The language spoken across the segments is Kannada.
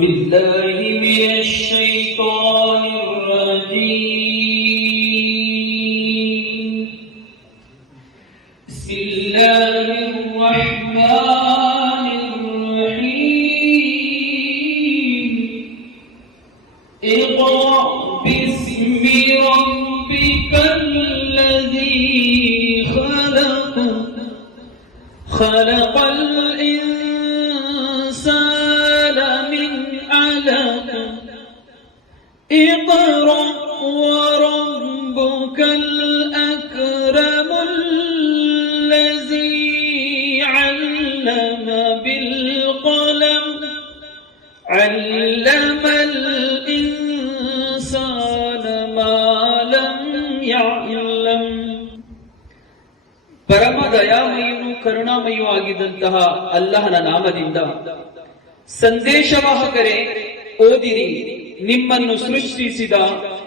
بالله من الشيطان الرجيم بسم الله الرحمن الرحيم اقرأ باسم ربك الذي خلق خلق الإنسان من علق اقرأ وربك الأكرم الذي علم بالقلم علم الإنسان ما لم يعلم. ಪರಮ ದಯಾಮಯನು ಕರುಣಾಮಯೂ ಆಗಿದ್ದಂತಹ ಅಲ್ಲಹನ ನಾಮದಿಂದ, ಸಂದೇಶವಾಹಕರೇ ಓದಿರಿ, ನಿಮ್ಮನ್ನು ಸೃಷ್ಟಿಸಿದ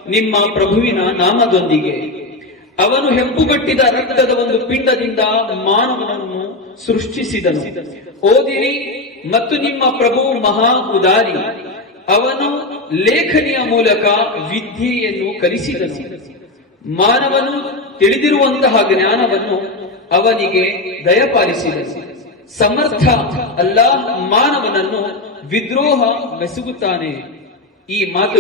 ನಿಮ್ಮ ಪ್ರಭುವಿನ ನಾಮದೊಂದಿಗೆ. ಅವನು ಹೆಪ್ಪುಗಟ್ಟಿದ ರಕ್ತದ ಒಂದು ಪಿಂಡದಿಂದ ಮಾನವನನ್ನು ಸೃಷ್ಟಿಸಿದನು. ಓದಿರಿ, ಮತ್ತು ನಿಮ್ಮ ಪ್ರಭು ಮಹಾ ಉದಾರಿ, ಅವನು ಲೇಖನಿಯ ಮೂಲಕ ವಿದ್ಯೆಯನ್ನು ಕಲಿಸಿದನು. ಮಾನವನು ತಿಳಿದಿರುವಂತಹ ಜ್ಞಾನವನ್ನು ಅವನಿಗೆ ದಯಪಾಲಿಸಿದನು. ಸಮರ್ಥ ಅಲ್ಲಾಹ್ ಮಾನವನನ್ನು ವಿದ್ರೋಹ ಬೆಸಗುತ್ತಾನೆ. ಈ ಮಾತು